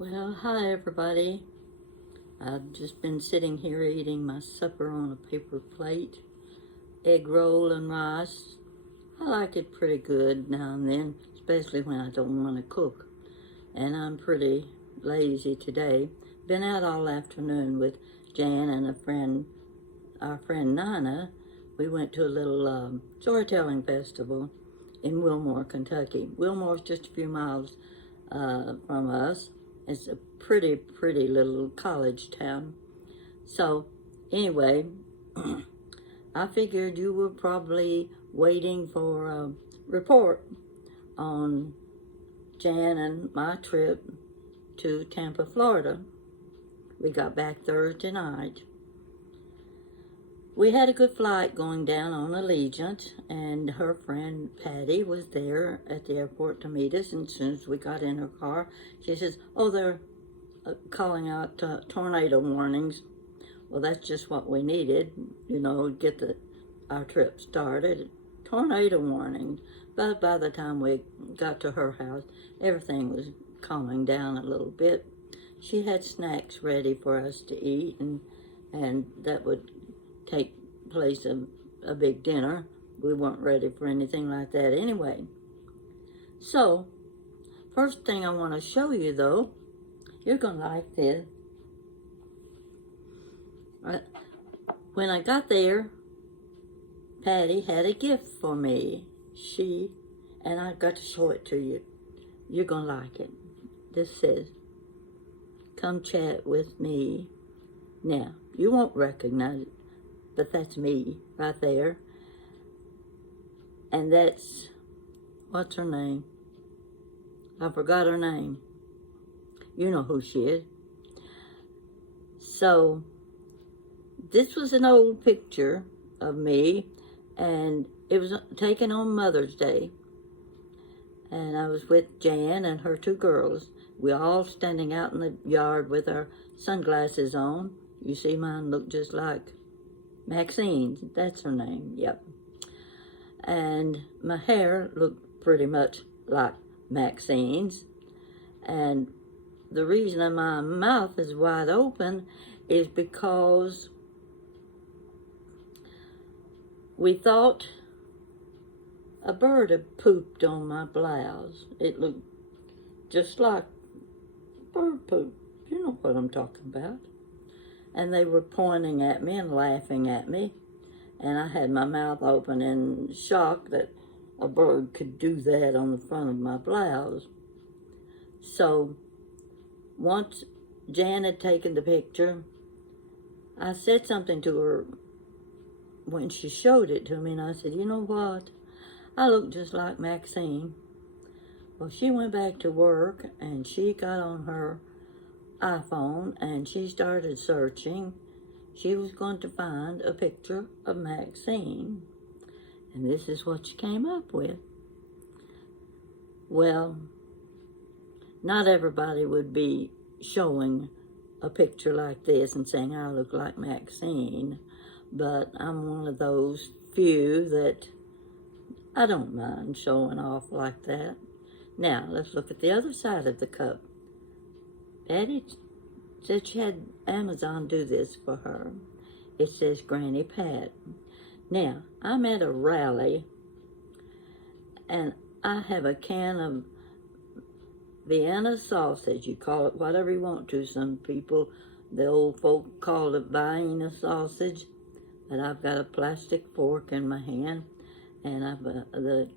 Well, hi everybody. I've just been sitting here eating my supper on a paper plate. Egg roll and rice. I like it pretty good now and then, especially when I don't want to cook. And I'm pretty lazy today. Been out all afternoon with Jan and our friend Nana. We went to a little storytelling festival in Wilmore, Kentucky. Wilmore's just a few miles from us. It's a pretty little college town. So, anyway, I figured you were probably waiting for a report on Jan and my trip to Tampa, Florida. We got back Thursday night. We had a good flight going down on Allegiant, and her friend Patty was there at the airport to meet us. And as soon as we got in her car, she says, "Oh, they're calling out tornado warnings." Well, that's just what we needed, get our trip started. Tornado warnings. But by the time we got to her house, everything was calming down a little bit. She had snacks ready for us to eat, and that would take place of a big dinner. We weren't ready for anything like that anyway. So, first thing I want to show you though, you're going to like this. When I got there, Patty had a gift for me. And I've got to show it to you. You're going to like it. This says, "Come chat with me." Now, you won't recognize it, but that's me right there. And that's, what's her name? I forgot her name. You know who she is. So, this was an old picture of me, and it was taken on Mother's Day. And I was with Jan and her two girls. We all standing out in the yard with our sunglasses on. You see, mine look just like Maxine. That's her name, yep. And my hair looked pretty much like Maxine's. And the reason my mouth is wide open is because we thought a bird had pooped on my blouse. It looked just like bird poop. You know what I'm talking about. And they were pointing at me and laughing at me. And I had my mouth open in shock that a bird could do that on the front of my blouse. So once Jan had taken the picture, I said something to her when she showed it to me, and I said, "You know what? I look just like Maxine." Well, she went back to work, and she got on her iPhone, and she started searching. She was going to find a picture of Maxine, and this is what she came up with. Well, not everybody would be showing a picture like this and saying I look like Maxine, but I'm one of those few that I don't mind showing off like that. Now, let's look at the other side of the cup. Patty said she had Amazon do this for her. It says Granny Pat. Now, I'm at a rally, and I have a can of Vienna sausage. You call it whatever you want to. Some people, the old folk, call it Vienna sausage. But I've got a plastic fork in my hand, and the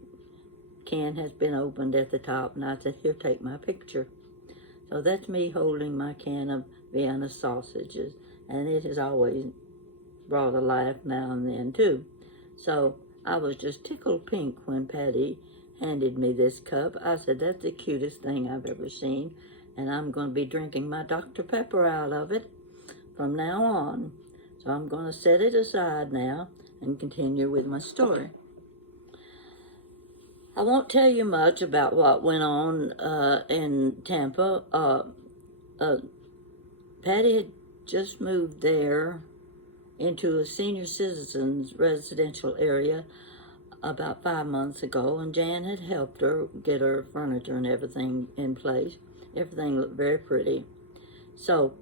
can has been opened at the top, and I said, "Here, take my picture." So that's me holding my can of Vienna sausages, and it has always brought a laugh now and then too. So I was just tickled pink when Patty handed me this cup. I said, "That's the cutest thing I've ever seen," and I'm going to be drinking my Dr. Pepper out of it from now on. So I'm going to set it aside now and continue with my story. I won't tell you much about what went on in Tampa. Patty had just moved there into a senior citizens residential area about 5 months ago, and Jan had helped her get her furniture and everything in place. Everything looked very pretty. So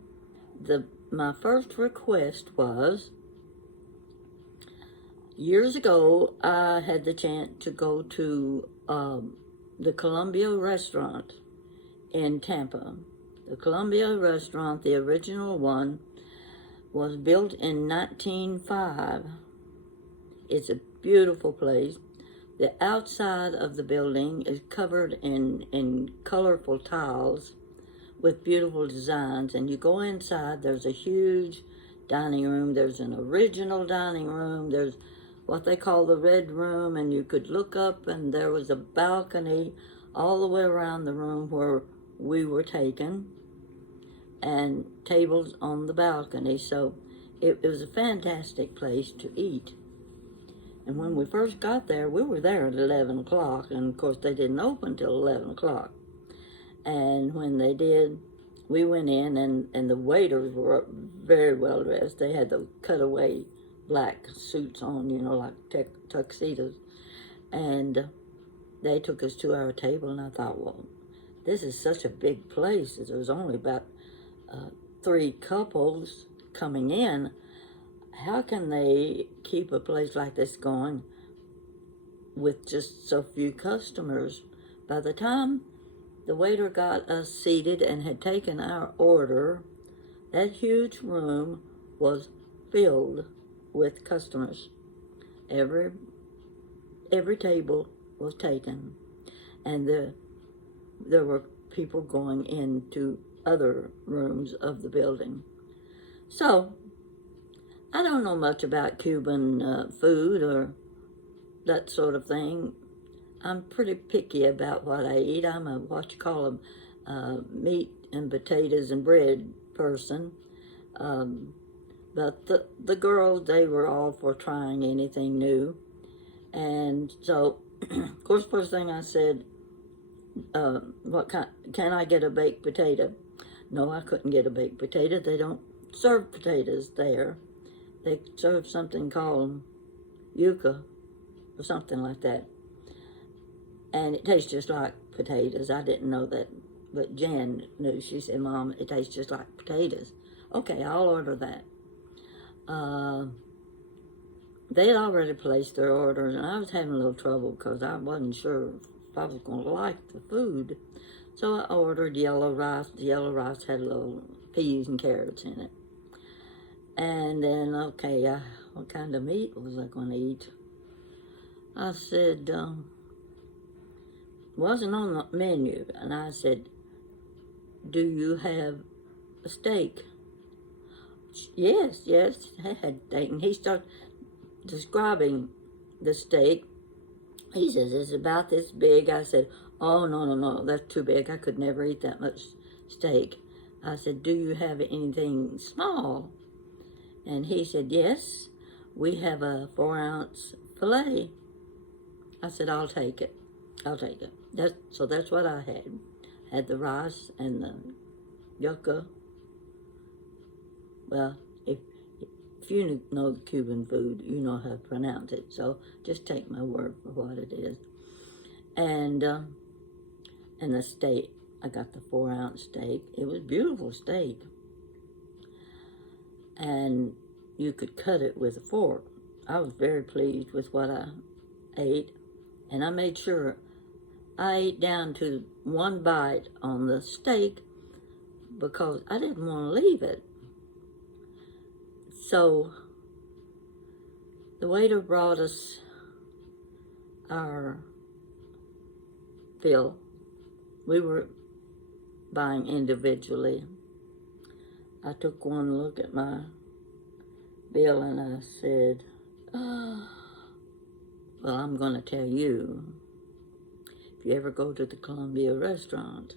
my first request was, years ago, I had the chance to go to the Columbia restaurant in Tampa. The Columbia restaurant, the original one, was built in 1905. It's a beautiful place. The outside of the building is covered in colorful tiles with beautiful designs. And you go inside, there's a huge dining room. There's an original dining room. There's what they call the red room, and you could look up, and there was a balcony all the way around the room where we were taken, and tables on the balcony. So it was a fantastic place to eat. And when we first got there, we were there at 11 o'clock, and of course they didn't open till 11 o'clock. And when they did, we went in, and the waiters were very well dressed. They had the cutaway black suits on, like tuxedos. And they took us to our table, and I thought, well, this is such a big place. There was only about 3 couples coming in. How can they keep a place like this going with just so few customers? By the time the waiter got us seated and had taken our order, that huge room was filled with customers. Every table was taken, and there were people going into other rooms of the building. So I don't know much about Cuban food or that sort of thing. I'm pretty picky about what I eat. I'm a meat and potatoes and bread person. But the girls, they were all for trying anything new. And so, of course, first thing I said, can I get a baked potato? No, I couldn't get a baked potato. They don't serve potatoes there. They serve something called yuca or something like that. And it tastes just like potatoes. I didn't know that, but Jan knew. She said, Mom, it tastes just like potatoes. Okay, I'll order that. They had already placed their orders, and I was having a little trouble because I wasn't sure if I was going to like the food. So I ordered yellow rice. The yellow rice had little peas and carrots in it. And then, what kind of meat was I going to eat? I said, wasn't on the menu, and I said, do you have a steak? Yes, I had steak. And he started describing the steak. He says, it's about this big. I said, oh, no, that's too big. I could never eat that much steak. I said, do you have anything small? And he said, yes, we have a 4-ounce filet. I said, I'll take it. So that's what I had. Had the rice and the yucca. Well, if you know Cuban food, you know how to pronounce it. So just take my word for what it is. And the steak, I got the 4-ounce steak. It was beautiful steak. And you could cut it with a fork. I was very pleased with what I ate. And I made sure I ate down to 1 bite on the steak because I didn't want to leave it. So the waiter brought us our bill. We were buying individually. I took one look at my bill and I said, well, I'm going to tell you, if you ever go to the Columbia restaurant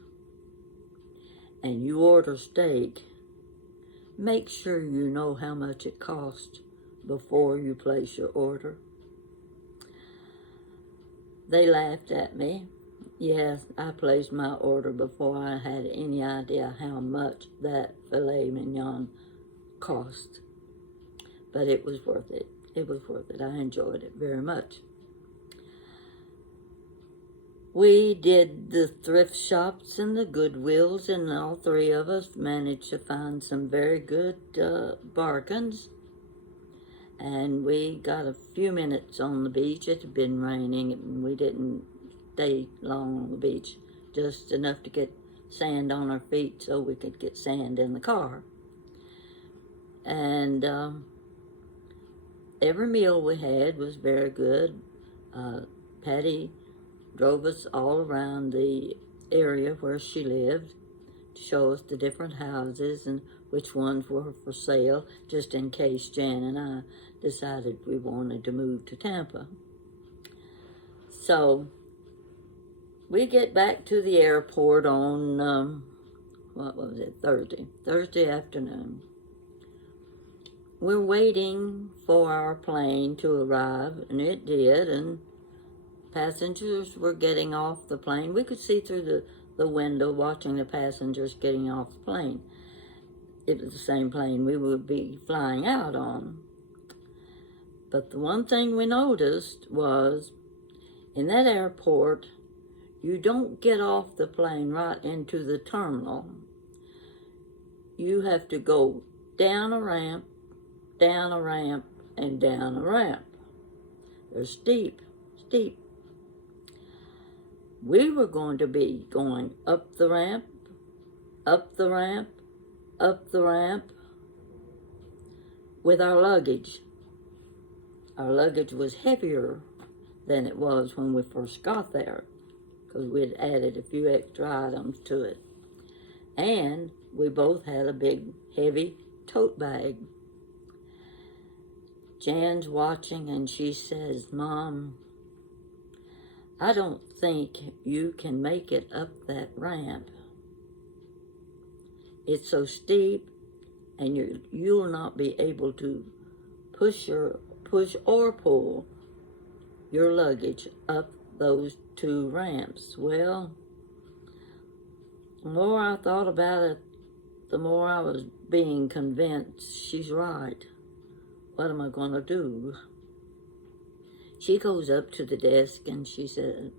and you order steak, make sure you know how much it costs before you place your order. They laughed at me. Yes, I placed my order before I had any idea how much that filet mignon cost. But it was worth it. It was worth it. I enjoyed it very much. We did the thrift shops and the Goodwills, and all three of us managed to find some very good bargains. And we got a few minutes on the beach. It had been raining, and we didn't stay long on the beach, just enough to get sand on our feet so we could get sand in the car. And every meal we had was very good. Patty drove us all around the area where she lived to show us the different houses and which ones were for sale, just in case Jan and I decided we wanted to move to Tampa. So we get back to the airport on, Thursday afternoon. We're waiting for our plane to arrive, and it did, and passengers were getting off the plane. We could see through the window watching the passengers getting off the plane. It was the same plane we would be flying out on. But the one thing we noticed was, in that airport, you don't get off the plane right into the terminal. You have to go down a ramp, and down a ramp. They're steep. We were going to be going up the ramp, with our luggage. Our luggage was heavier than it was when we first got there, because we'd added a few extra items to it. And we both had a big, heavy tote bag. Jan's watching, and she says, "Mom, I don't think you can make it up that ramp. It's so steep, and you'll not be able to push or pull your luggage up those two ramps." Well, the more I thought about it, the more I was being convinced she's right. What am I going to do? She goes up to the desk and she said,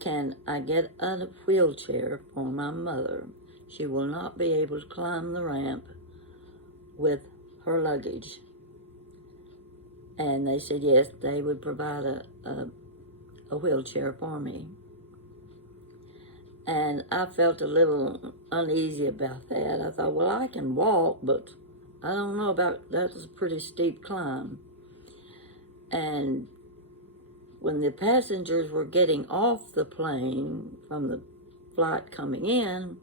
"Can I get a wheelchair for my mother? She will not be able to climb the ramp with her luggage." And they said yes, they would provide a wheelchair for me. And I felt a little uneasy about that. I thought, well, I can walk, but I don't know about, that was a pretty steep climb. And when the passengers were getting off the plane from the flight coming in,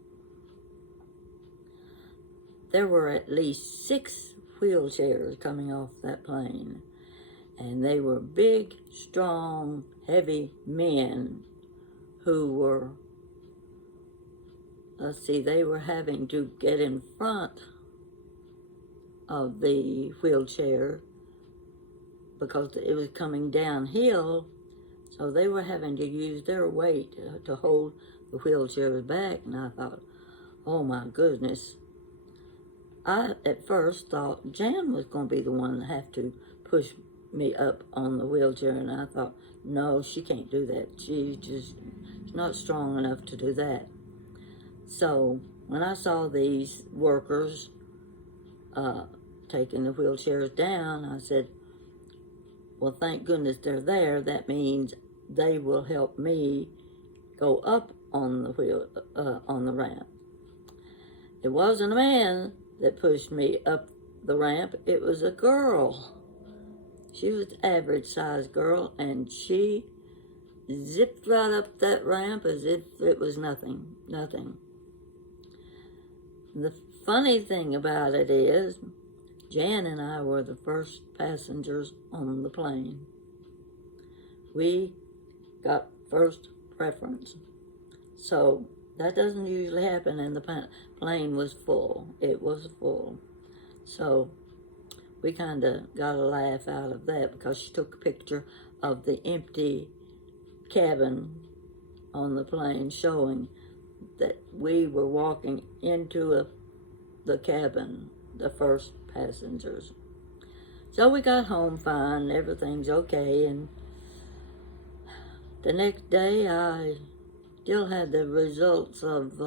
there were at least 6 wheelchairs coming off that plane. And they were big, strong, heavy men who were, they were having to get in front of the wheelchair because it was coming downhill, so they were having to use their weight to hold the wheelchairs back. And I thought, oh my goodness. I at first thought Jan was going to be the one to have to push me up on the wheelchair, and I thought, no, she can't do that. She's not strong enough to do that. So when I saw these workers taking the wheelchairs down, I said, well, thank goodness they're there. That means they will help me go up on the ramp. It wasn't a man that pushed me up the ramp. It was a girl. She was an average-sized girl, and she zipped right up that ramp as if it was nothing. The funny thing about it is, Jan and I were the first passengers on the plane. We got first preference. So that doesn't usually happen, and the plane was full. It was full. So we kind of got a laugh out of that because she took a picture of the empty cabin on the plane showing that we were walking into the cabin, the first passengers. So we got home fine, everything's okay, and The next day, I still had the results of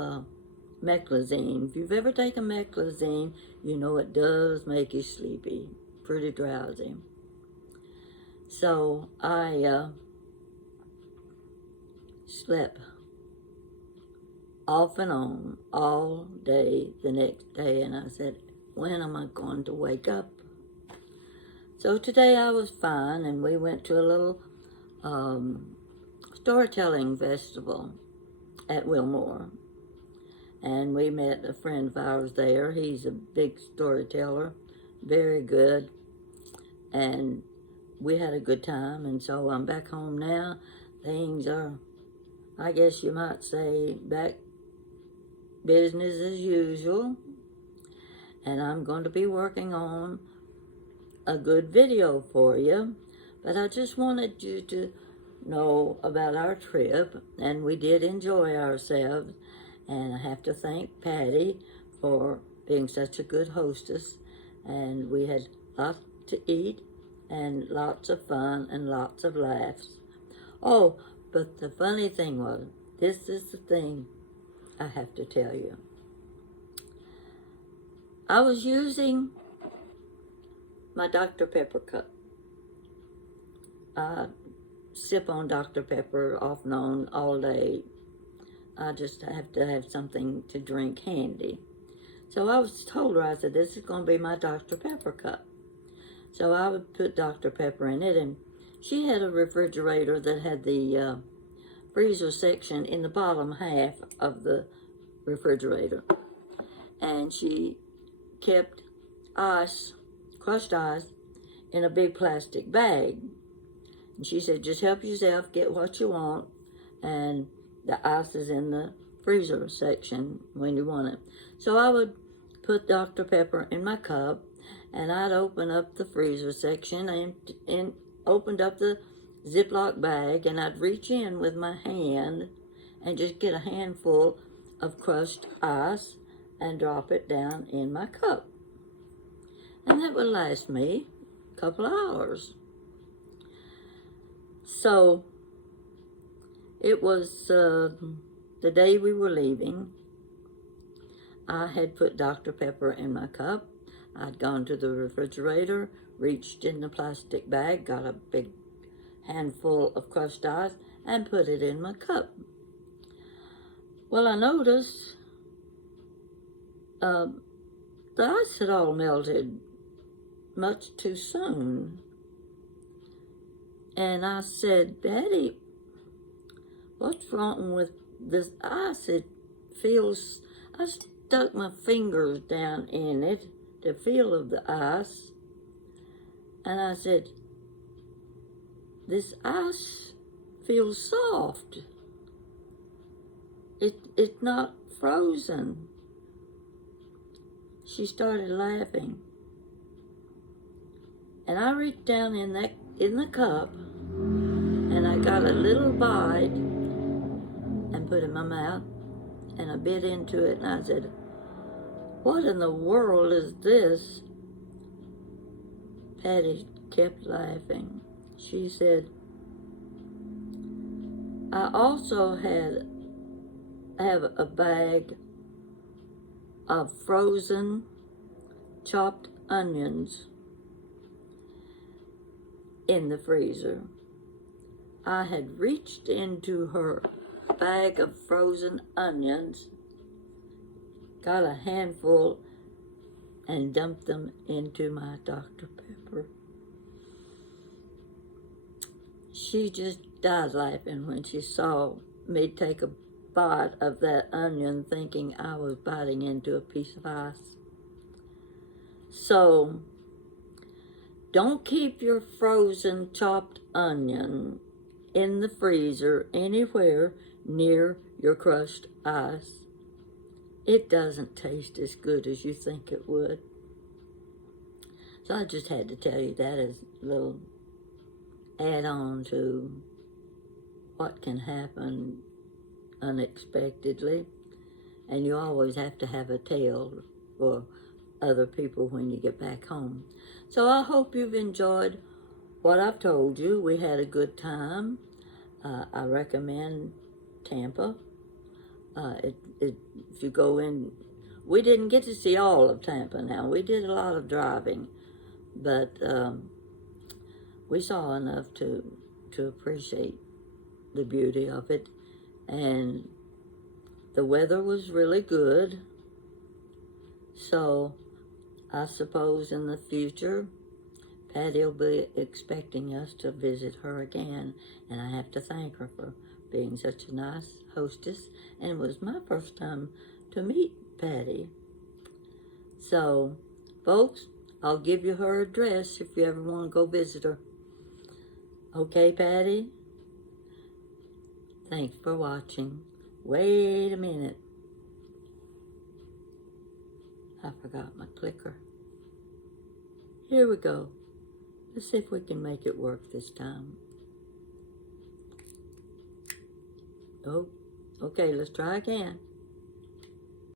meclizine. If you've ever taken meclizine, you know it does make you sleepy, pretty drowsy. So I slept off and on all day the next day, and I said, when am I going to wake up? So today I was fine, and we went to a little storytelling festival at Wilmore, and we met a friend of ours there. He's a big storyteller, very good, and we had a good time. And so I'm back home now. Things are, I guess you might say, back business as usual, and I'm going to be working on a good video for you. But I just wanted you to know about our trip, and we did enjoy ourselves, and I have to thank Patty for being such a good hostess, and we had lots to eat and lots of fun and lots of laughs. Oh, but the funny thing was, this is the thing I have to tell you. I was using my Dr. Pepper cup. I sip on Dr. Pepper off and on all day. I just have to have something to drink handy. So I was told her, I said, this is going to be my Dr. Pepper cup. So I would put Dr. Pepper in it, and she had a refrigerator that had the freezer section in the bottom half of the refrigerator. And she kept ice, crushed ice, in a big plastic bag. And she said, just help yourself, get what you want, and the ice is in the freezer section when you want it. So I would put Dr. Pepper in my cup, and I'd open up the freezer section and opened up the Ziploc bag, and I'd reach in with my hand and just get a handful of crushed ice and drop it down in my cup. And that would last me a couple of hours. So it was the day we were leaving. I had put Dr. Pepper in my cup. I'd gone to the refrigerator, reached in the plastic bag, got a big handful of crushed ice, and put it in my cup. Well, I noticed the ice had all melted much too soon. And I said, Betty, what's wrong with this ice? It feels, I stuck my fingers down in it, the feel of the ice, and I said, this ice feels soft. It's not frozen. She started laughing. And I reached down in the cup, and I got a little bite and put it in my mouth, and I bit into it, and I said, what in the world is this? Patty kept laughing. She said, I also have a bag of frozen chopped onions in the freezer. I had reached into her bag of frozen onions, got a handful, and dumped them into my Dr. Pepper. She just died laughing when she saw me take a bite of that onion, thinking I was biting into a piece of ice. So, don't keep your frozen chopped onion in the freezer anywhere near your crushed ice. It doesn't taste as good as you think it would. So I just had to tell you that as a little add-on to what can happen unexpectedly. And you always have to have a tale for other people when you get back home. So I hope you've enjoyed what I've told you. We had a good time. I recommend Tampa. If you go in, we didn't get to see all of Tampa now. We did a lot of driving, but we saw enough to appreciate the beauty of it. And the weather was really good. So I suppose in the future, Patty will be expecting us to visit her again. And I have to thank her for being such a nice hostess. And it was my first time to meet Patty. So, folks, I'll give you her address if you ever want to go visit her. Okay, Patty? Thanks for watching. Wait a minute. I forgot my clicker. Here we go. Let's see if we can make it work this time. Oh, okay, let's try again.